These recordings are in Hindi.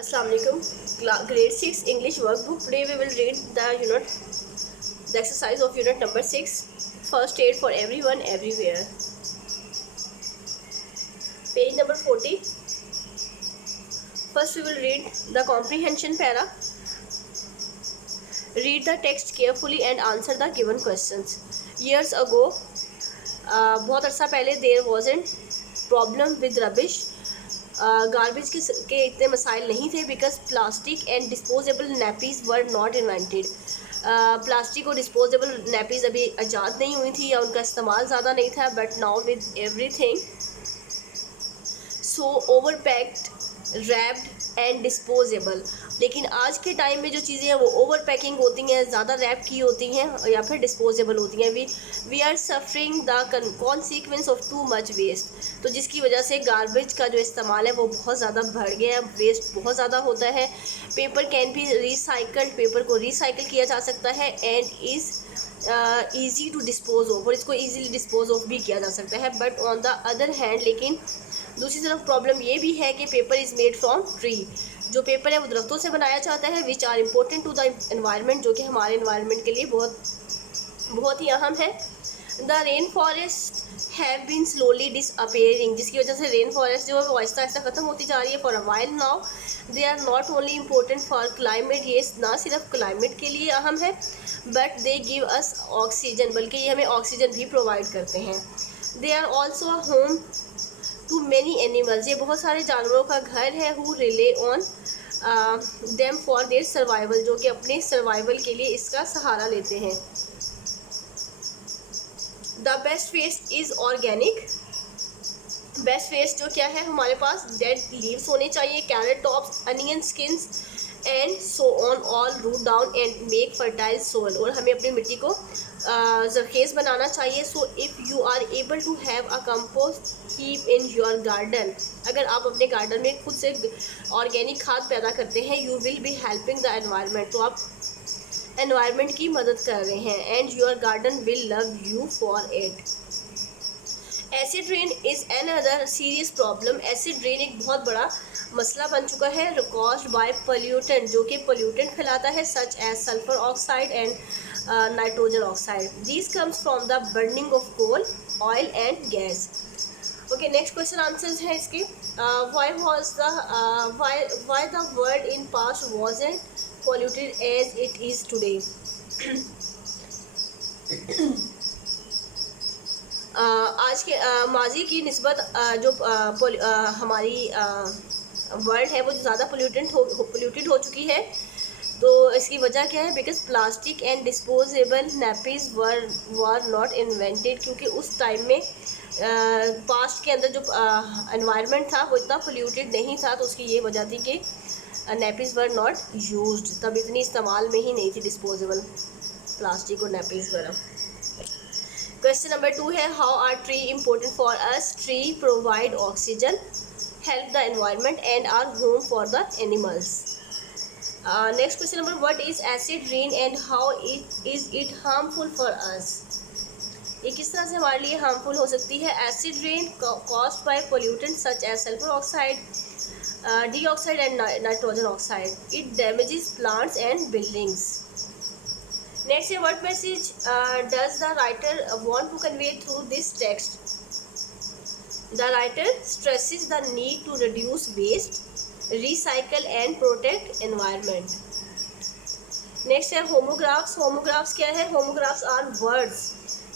Assalamu alaikum. Grade 6 English workbook. Today we will read the exercise of unit number 6. First aid for everyone, everywhere. Page number 40. First we will read the comprehension para. Read the text carefully and answer the given questions. Years ago, बहुत अरसा पहले, there wasn't problem with rubbish. Garbage के इतने मसाइल नहीं थे because plastic and disposable nappies were not invented. Plastic और डिस्पोजेबल नैपीज़ अभी ईजाद नहीं हुई थी या उनका इस्तेमाल ज़्यादा नहीं था. But now with everything so over packed, wrapped and disposable. लेकिन आज के टाइम में जो चीज़ें हैं वो ओवर पैकिंग होती हैं, ज़्यादा रैप की होती हैं या फिर डिस्पोजेबल होती हैं. We are suffering the consequence of too much waste. तो जिसकी वजह से गार्बेज का जो इस्तेमाल है वो बहुत ज़्यादा बढ़ गया है, वेस्ट बहुत ज़्यादा होता है. Paper can be recycled, paper को रिसाइकिल किया जा सकता है. And is easy to dispose of, और इसको ईजीली डिस्पोज ऑफ भी किया जा सकता है. But on the other hand, लेकिन दूसरी तरफ प्रॉब्लम ये भी है कि paper is made from tree. जो पेपर है वो दरख्तों से बनाया जाता है. Which are important to the environment, जो कि हमारे एनवायरनमेंट के लिए बहुत ही अहम है. The rain forest have been slowly disappearing, जिसकी वजह से रेन फॉरेस्ट जो है वो आहिस्ता आहिस्ता ख़त्म होती जा रही है. For a while now they are not only important for climate, ये ना सिर्फ क्लाइमेट के लिए अहम है, but they give us oxygen, बल्कि ये हमें ऑक्सीजन भी प्रोवाइड करते हैं. They are also a home to many animals, ये बहुत सारे जानवरों का घर है. Who rely on them for their survival, जो कि अपने सर्वाइवल के लिए इसका सहारा लेते हैं. The best waste is organic. Best waste जो क्या है हमारे पास, डेड लीव्स होने चाहिए, carrot tops, onion skins and so on, all root down and make fertile soil. और हमें अपनी मिट्टी को जरखेज़ बनाना चाहिए. So if you are able to have a compost keep in your garden, अगर आप अपने गार्डन में खुद से ऑर्गेनिक खाद पैदा करते हैं, you will be helping the environment, तो आप एनवायरनमेंट की मदद कर रहे हैं. And your garden will love you for it. Acid rain is an other serious problem. Acid rain एक बहुत बड़ा मसला बन चुका है. कॉज्ड बाय पोल्यूटेंट, जो कि पोल्यूटेंट फैलाता है, such as sulphur oxide and nitrogen oxide. This comes from the burning of coal, oil and gas. Okay, next question answers हैं इसके. Why was the why the world in past wasn't polluted as it is today. आज के माजी की निस्बत जो हमारी वर्ल्ड है वो ज़्यादा पोल्यूटेड हो चुकी है. तो इसकी वजह क्या है, because plastic and disposable nappies were not invented, क्योंकि उस टाइम में पास्ट के अंदर जो एनवायरनमेंट था वो इतना पोल्यूटेड नहीं था. तो उसकी ये वजह थी कि नैपीज़ वर नॉट यूज्ड, तब इतनी इस्तेमाल में ही नहीं थी डिस्पोजेबल प्लास्टिक और नैपीज़ वगैरह. क्वेश्चन नंबर 2 है, how are tree important for us. Tree provide oxygen, help the environment and are home for the animals. Next question number, what is acid rain and how is it harmful for us. ये किस तरह से हमारे लिए हार्मफुल हो सकती है. Acid rain caused by pollutant such as sulphur oxide, dioxide and nitrogen oxide. It damages plants and buildings. Next, what message does the writer want to convey through this text? The writer stresses the need to reduce waste, recycle and protect environment. Next है homographs. Homographs क्या है? Homographs are words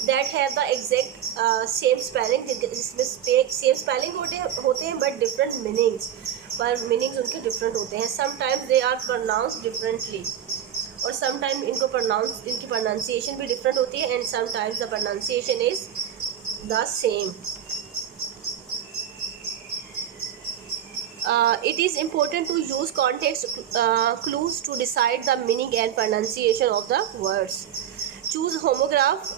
that have the exact same spelling, जिसमें सेम स्पेलिंग होते हैं बट डिफरेंट मीनिंग्स, पर मीनिंग्स उनके डिफरेंट होते हैं. Sometimes they are pronounce differently, और समटाइम इनकी प्रोनाउंसिएशन भी डिफरेंट होती है. And sometimes the pronunciation is the same. It is important to use context clues to decide the meaning and pronunciation of the words. Choose homograph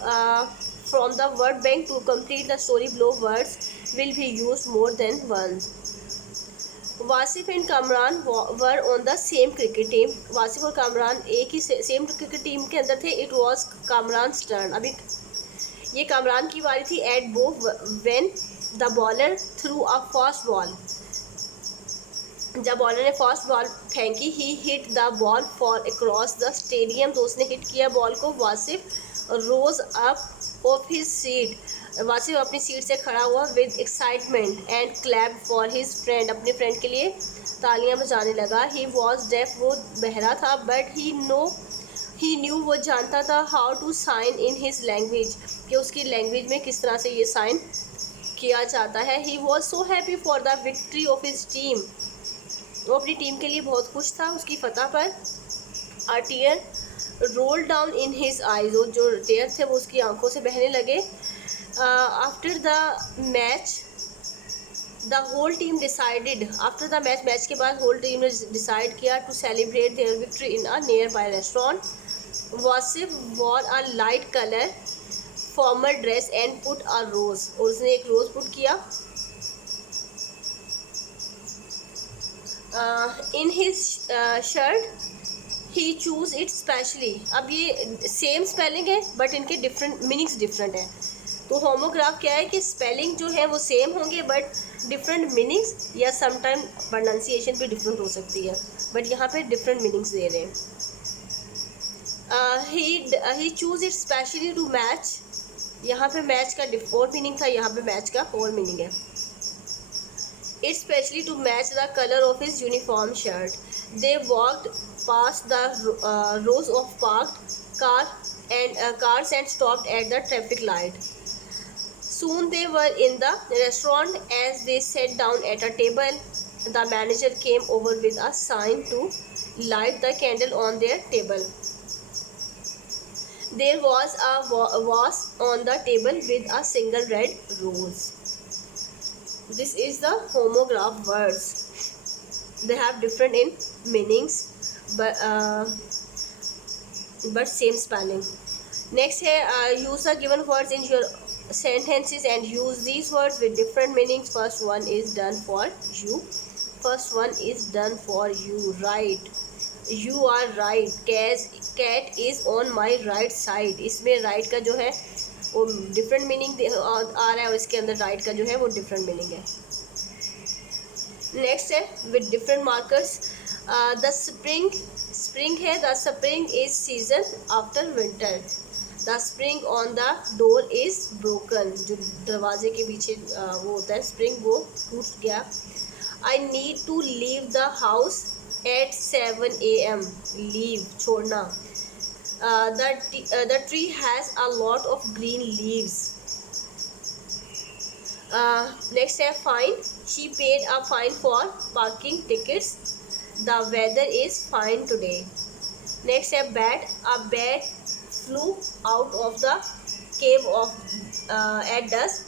from the word bank to complete the story below. Words will be used more than once. Wasif and Kamran were on the same cricket team. Wasif और कामरान एक ही सेम क्रिकेट टीम के अंदर थे. इट वॉज कामरान टर्न, अभी ये कामरान की बारी थी. At bow when the bowler threw a fast ball, जब बॉलर ने फर्स्ट बॉल फेंकी, he hit the ball for across the stadium, तो उसने हिट किया बॉल को। Wasif rose up of his seat, Wasif अपनी सीट से खड़ा हुआ with excitement and clap for his friend, अपने फ्रेंड के लिए तालियां बजाने लगा। ही वॉज डेफ, वो बहरा था, बट ही न्यू, वो जानता था how to sign in his language, कि उसकी लैंग्वेज में किस तरह से ये साइन किया जाता है। He was so happy for the victory of his team, वो अपनी टीम के लिए बहुत खुश था उसकी फतह पर। A tear roll down in his eyes, वो जो टेयर थे वो उसकी आंखों से बहने लगे। After the match the whole team decided, after the match, match के बाद होल टीम ने डिसाइड किया to celebrate their victory in a nearby restaurant. Wasif wore a light colour formal dress and put a rose, और उसने एक रोज पुट किया in his shirt. He choose it specially, अब ये सेम स्पेलिंग है बट इनके डिफरेंट मीनिंग्स डिफरेंट हैं। तो होमोग्राफ क्या है कि स्पेलिंग जो है वो सेम होंगे बट डिफरेंट मीनिंग्स, या समटाइम प्रोनाउंसिएशन भी डिफरेंट हो सकती है, बट यहाँ पे डिफरेंट मीनिंग्स दे रहे हैं। He choose it specially to match, यहाँ पे मैच का और मीनिंग था, यहाँ पे मैच का और मीनिंग है। It specially to match the color of his uniform shirt. They walked past the rows of parked cars and stopped at the traffic light. Soon they were in the restaurant. As they sat down at a table, the manager came over with a sign to light the candle on their table. There was a vase on the table with a single red rose. This is the homograph words. They have different in meanings, but same spelling. Next है use the given words in your sentences and use these words with different meanings. First one is done for you. First one is done for you. Right. You are right. Cat is on my right side. इसमें right का जो है वो डिफरेंट मीनिंग आ रहा है और इसके अंदर राइट का जो है वो डिफरेंट मीनिंग है। नेक्स्ट है with different markers. The spring है, the spring is season after winter. The spring on the door is broken, जो दरवाजे के पीछे वो होता है स्प्रिंग, वो टूट गया। I need to leave the house at 7 AM, leave छोड़ना। The tree has a lot of green leaves. Next है fine. She paid a fine for parking tickets. The weather is fine today. Next है bat. A bat flew out of the cave at dusk.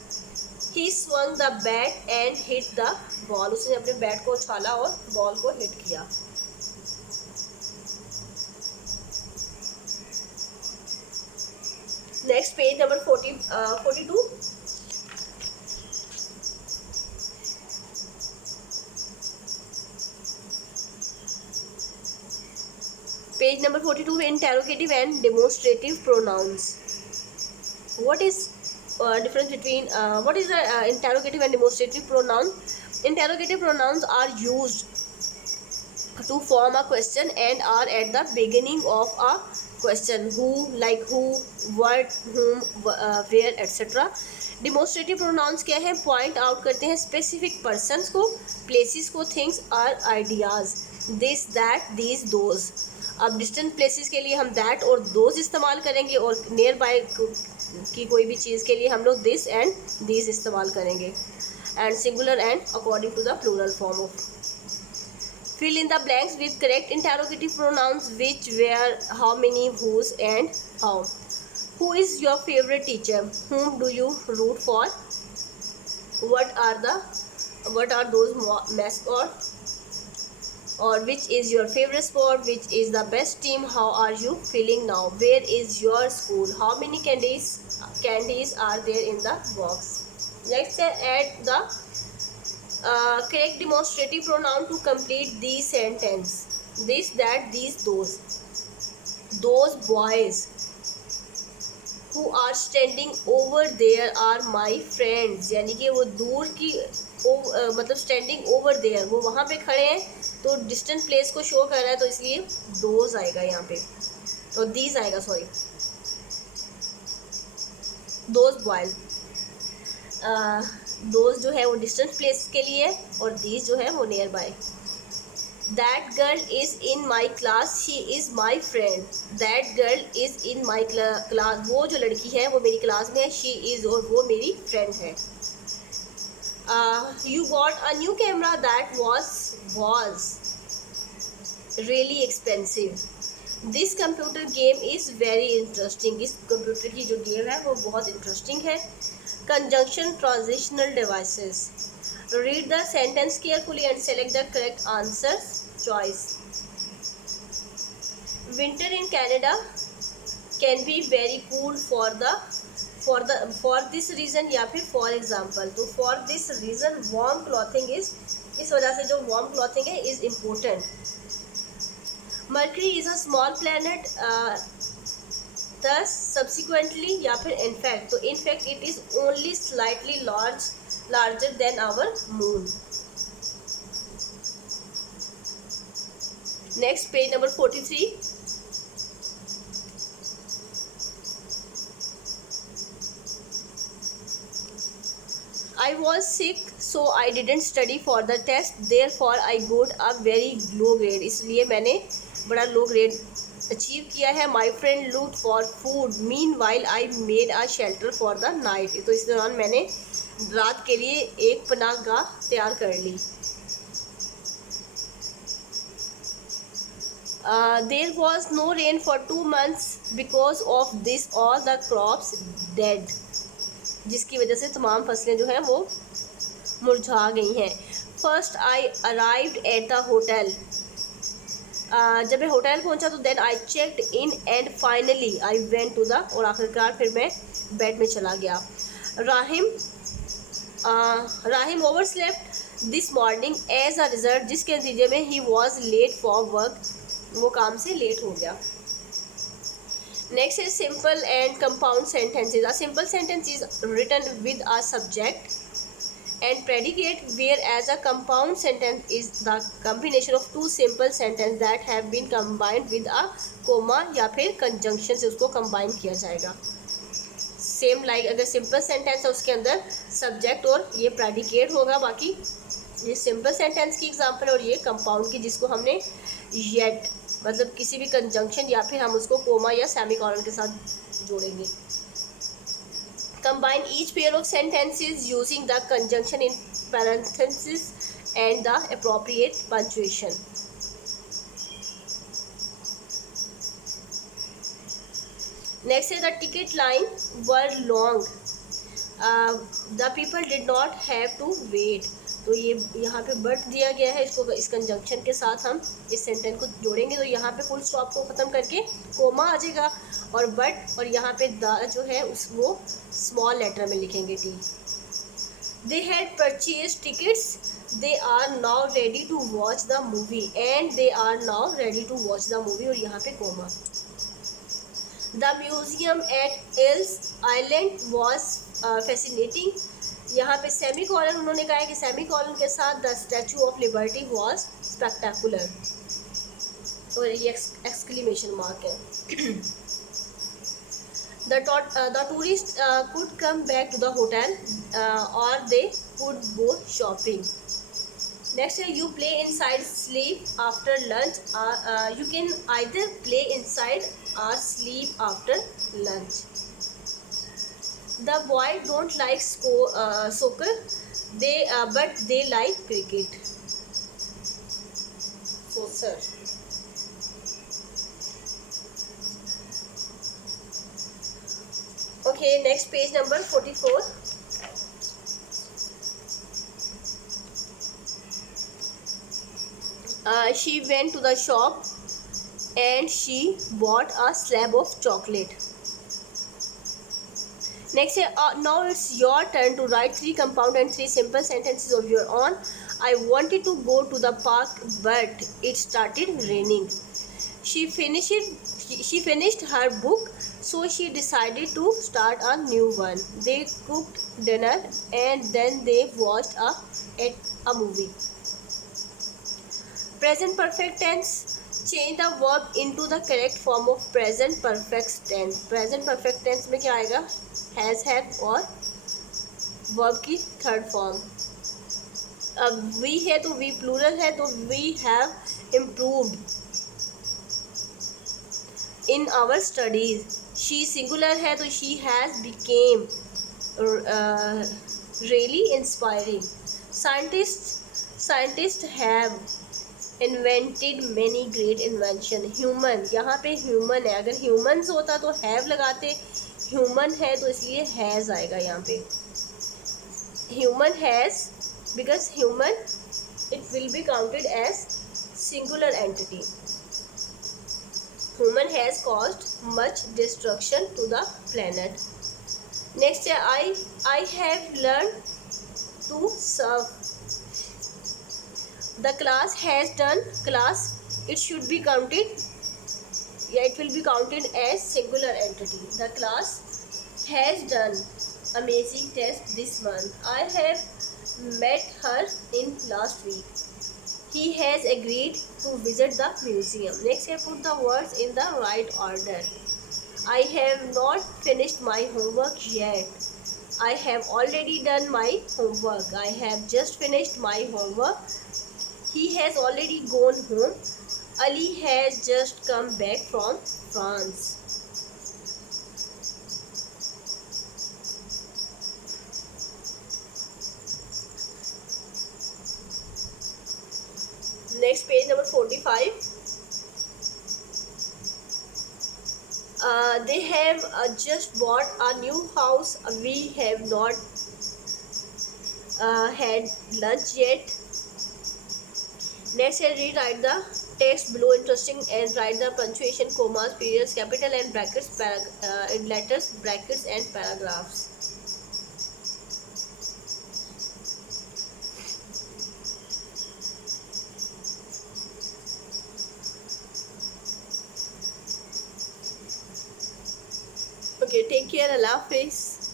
He swung the bat and hit the ball. उसने अपने बैट को उछाला और बॉल को हिट किया। Next page number 42. Page number 42, interrogative and demonstrative pronouns. What is difference between what is the interrogative and demonstrative pronoun? Interrogative pronouns are used to form a question and are at the beginning of a question. Who, like who, what, whom, where, etc. Demonstrative pronouns क्या है? पॉइंट आउट करते हैं स्पेसिफिक पर्सन्स को, प्लेसेस को, थिंग्स और ideas. This, that, these, those. अब डिस्टेंट प्लेसेस के लिए हम दैट और दोज इस्तेमाल करेंगे और नियर बाय की कोई भी चीज़ के लिए हम लोग दिस एंड दीज इस्तेमाल करेंगे। And singular and according to the plural form of. Fill in the blanks with correct interrogative pronouns, which, where, how many, whose, and how. Who is your favorite teacher? Whom do you root for? What are those mascots? Or which is your favorite sport? Which is the best team? How are you feeling now? Where is your school? How many candies are there in the box? Let's add the correct demonstrative pronoun to complete the sentence. This, that, these, those. Those boys who are standing over there are my friends. यानी कि वो दूर की मतलब स्टैंडिंग ओवर देयर, वो वहाँ पे खड़े हैं, तो डिस्टेंट प्लेस को शो कर रहा है, तो इसलिए दोज आएगा यहाँ पे, और दीज आएगा, सॉरी, दोज बॉयज। दोज जो है वो डिस्टेंट प्लेस के लिए, और दीज जो है वो near by. That girl is in my class, she is my friend. That girl is in my class, वो जो लड़की है वो मेरी क्लास में है, शी इज़, और वो मेरी फ्रेंड है। You got a new camera that was really expensive. This computer game is very interesting. इस कंप्यूटर की जो गेम है वो बहुत इंटरेस्टिंग है। Conjunction transitional devices. Read the sentence carefully and select the correct answer choice. Winter in Canada can be very cool for this reason या फिर for example, तो for this reason warm clothing is, इस वजह से जो warm clothing है is important. Mercury is a small planet, thus subsequently या फिर in fact, तो in fact it is only slightly larger than our moon. Next, page number 43. I was sick, so I didn't study for the test. Therefore, I got a very low grade. इसलिए मैंने बड़ा लो ग्रेड अचीव किया है. My friend looked for food. Meanwhile, I made a shelter for the night. तो इस दौरान मैंने रात के लिए एक पनाहगाह तैयार कर ली. There was no rain for 2 months. Because of this, all the crops dead. जिसकी वजह से तमाम फसलें जो हैं वो मुरझा गई हैं. First I arrived at the hotel. जब मैं होटल पहुंचा तो then I checked in and finally I went to the, और आखिरकार फिर मैं बेड में चला गया. Rahim overslept this morning as a result, जिसके नतीजे में ही वॉज लेट फॉर वर्क, वो काम से लेट हो गया. Next is simple and compound sentences. A simple sentence is written with a subject and predicate, whereas a compound sentence is the combination of two simple sentences that have been combined with a comma या फिर conjunction से उसको combine किया जाएगा. Same like अगर simple sentence है उसके अंदर subject और ये predicate होगा. बाकी ये simple sentence की example और ये compound की जिसको हमने yet मतलब किसी भी कंजंक्शन या फिर हम उसको कोमा या सेमीकोलन के साथ जोड़ेंगे. Combine each pair of sentences using the conjunction in parenthesis and the appropriate punctuation. Next है the ticket line were long, the people did not have to wait. तो ये यहाँ पे बट दिया गया है, इसको इस कंजंक्शन के साथ हम इस सेंटेंस को जोड़ेंगे तो यहाँ पे फुल स्टॉप को ख़त्म करके कोमा आ जाएगा और बट, और यहाँ पे द जो है उस वो स्मॉल लेटर में लिखेंगे T. They had purchase tickets, they are now ready to watch the movie, and they are now ready to watch the movie, और यहाँ पे comma. The museum at Ellis island was fascinating. यहाँ पे सेमी कॉलन उन्होंने कहा है कि सेमी कॉलन के साथ the statue of liberty was spectacular, और ये एक्सक्लेमेशन मार्क है. The tourist could come back to the hotel और they could go shopping. Next है you play inside sleep after lunch. You can either play inside or sleep after lunch. The boy don't like soccer, but they like cricket. So sir. Okay, next page number 44. She went to the shop and she bought a slab of chocolate. Next, now it's your turn to write 3 compound and 3 simple sentences of your own. I wanted to go to the park, but it started raining. She finished her book, so she decided to start a new one. They cooked dinner and then they watched a at a movie. Present perfect tense, change the verb into the correct form of present perfect tense. Present perfect tense में क्या आएगा? Has, have और verb की थर्ड फॉर्म. अब वी है तो वी प्लूरल है तो we have improved in our studies. She singular है तो she has become really inspiring. Scientist have invented many great invention. Human, यहाँ पे ह्यूमन है, अगर ह्यूमन्स होता तो हैव लगाते, ह्यूमन है तो इसलिए हैज़ आएगा यहाँ पे. Human has, because human it will be counted as singular entity. Human has caused much destruction to the planet. Next है I have learned to serve. The class has done. Class, it should be counted, it will be counted as singular entity. The class has done amazing test this month. I have met her in last week. He has agreed to visit the museum. Next, I put the words in the right order. I have not finished my homework yet. I have already done my homework. I have just finished my homework. He has already gone home. Ali has just come back from France. Next, page number 45. They have just bought a new house. We have not had lunch yet. Next, rewrite the text below interesting and write the punctuation, commas, periods, capital and brackets, in letters, brackets and paragraphs. Okay, take care. Allah Hafiz.